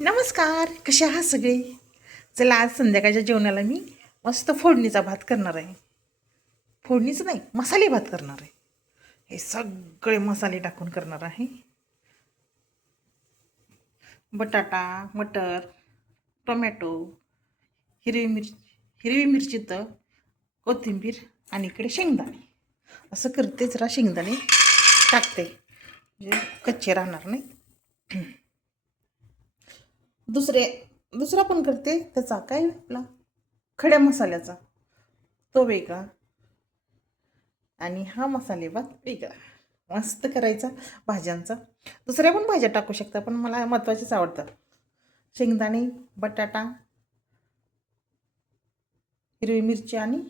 नमस्कार कसे आहात सगळे? चला आज संध्याकाळच्या जेवणाला मी मस्त फोडणीचा भात करणार आहे. फोडणीचं नाही मसाले भात करणार आहे. हे सगळे मसाले टाकून करणार आहे. बटाटा मटर टोमॅटो हिरवी मिरची हिरवी मिरची तर कोथिंबीर आणि इकडे शेंगदाणे. असं करते जरा शेंगदाणे टाकते. म्हणजे कच्चे राहणार नाही दुसरे दुसरा पण करते त्याचा काय आपला खड्या मसाल्याचा. तो वेगळा. आणि हा मसाले भात वेगळा. मस्त करायचा भाज्यांचा. दुसऱ्या पण भाज्या टाकू शकता पण मला महत्त्वाचेच आवडतात शेंगदाणे बटाटा हिरवी मिरची आणि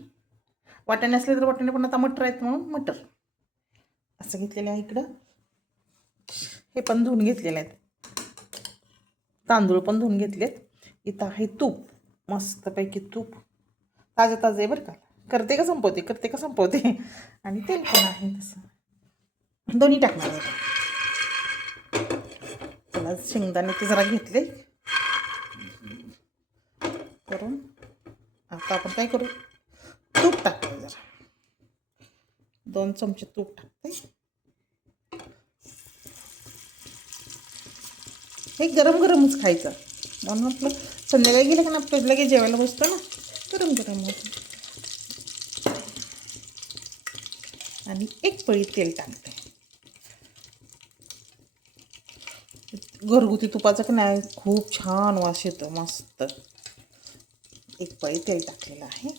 वाटाणे असले तर वाटाणे पण आता मटर आहेत म्हणून मटर. असं घेतलेलं आहे इकडं. हे पण धुवून घेतलेले आहेत. तांदूळ पण धुवून घेतलेत. इथं आहे तूप. मस्तपैकी तूप. ताजे ताजे बरं का. करते का संपवते? करते का संपवते? आणि तेल पण आहे तसं. दोन्ही टाकणार त्याला शेंगदाणे ते जरा घेतले. करून आता आपण काय करू? तूप टाकते जरा. दोन चमचे तूप टाकते हे गरम गरमच खायचं. म्हणून आपलं संध्याकाळी गेलं का ना आपलं लगेच जेवायला बसतो ना. गरम गरम होतं. आणि एक पळी तेल टाकते. घरगुती तुपाचं का नाही खूप छान वास येतो मस्त. एक पळी तेल टाकलेलं आहे.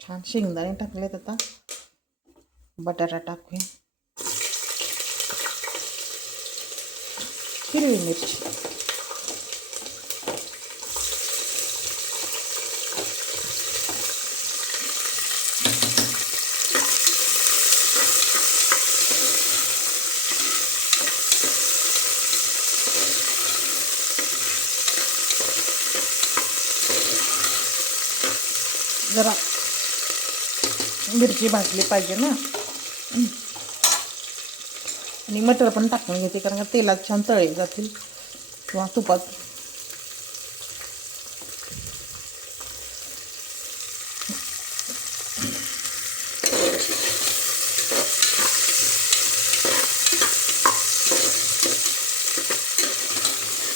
छान शेंगदाणे टाकलेत आता. बटाटा टाकूया हिरवी मिरची. जरा मिरची भाजली पाहिजे ना. आणि मटर पण टाकून घेते कारण का तेलात छान तळे जातील. किंवा तुपात.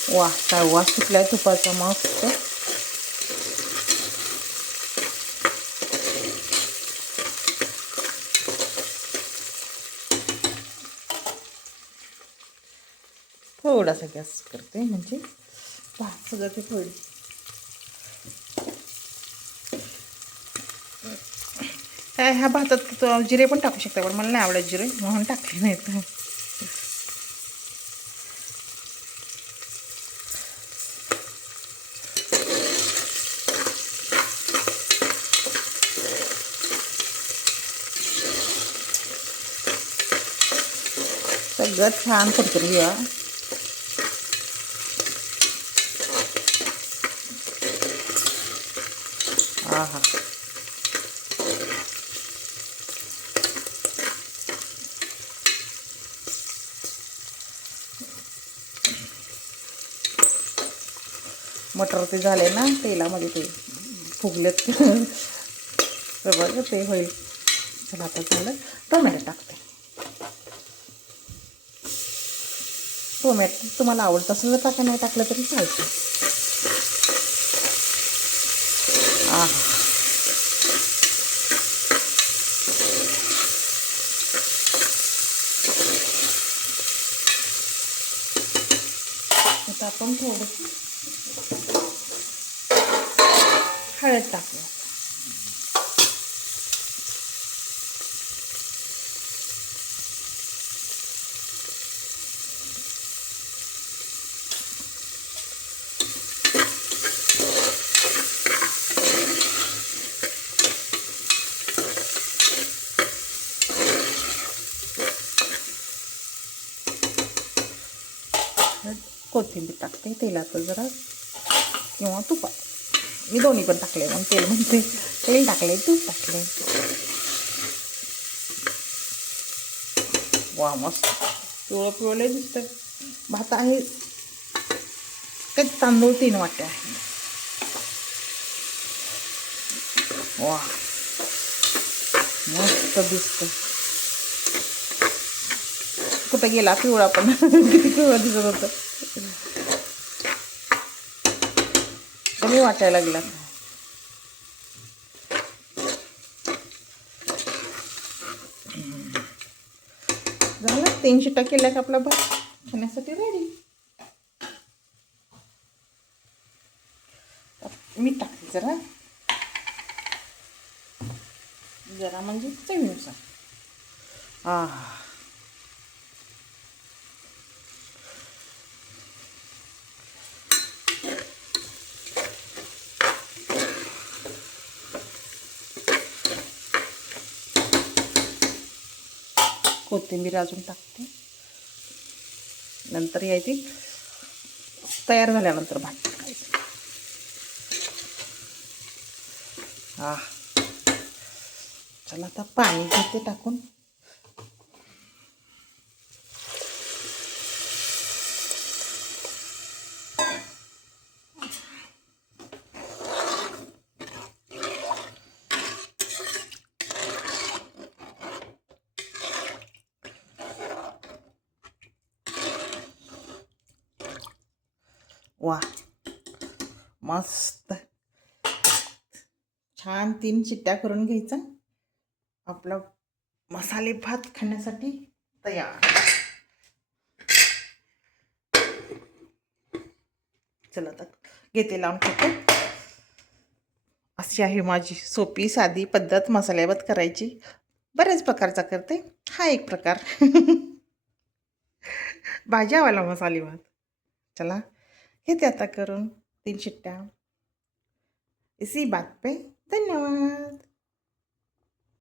वा काय वास सुटलाय तुपाचा मस्त. थोडासा गॅस करते म्हणजे भात सगळं ते थोडी. काय ह्या भातात जिरे पण टाकू शकता पण मला नाही आवडत जिरे म्हणून टाकले नाहीत. सगळं छान करतो घेऊया हा हा. मटर ते झाले ना तेलामध्ये ते फुगलेत. तर ते होईल. चला आता झालं. टोमॅटो टाकते. टोमॅटो तुम्हाला आवडत असेल तर टाका नाही टाकलं तरी चालतं. आहा आता आपण थोडंसं हळद टाकूया कोथिंबीर टाकते तेलात जरा किंवा तुपात. मी दोन्ही पण टाकले मग तेल म्हणते. तेल टाकले तूप टाकले. वा मस्त. पिवळं पिवळं दिसतं भात आहे. काही तांदूळ तीन वाट्या आहे. वा. मस्त दिसतं कुठं गेला पिवळा पण? किती पिवळा दिसत होतं. कमी वाटायला लागला. झालं? तीन टक्के केल्या का आपला भात खाण्यासाठी रेडी मीठ टाकते जरा. जरा म्हणजे चवीनुसार. आ कोथिंबीर अजून टाकते. नंतर यायची तयार झाल्यानंतर भात टाकायचं. हा. चला आता पाणी घेते टाकून. वा. मस्त. छान तीन चिट्ट्या करून घ्यायचा. आपला मसाले भात खाण्यासाठी तयार. चला तर घेते लावून ठेवतो अशी आहे माझी सोपी साधी पद्धत मसाले करायची. बऱ्याच प्रकारचा करते. हा एक प्रकार. भाज्यावाला मसालेभात चला. घेते आता करून तीन शिट्ट्या. इसी बात पे धन्यवाद.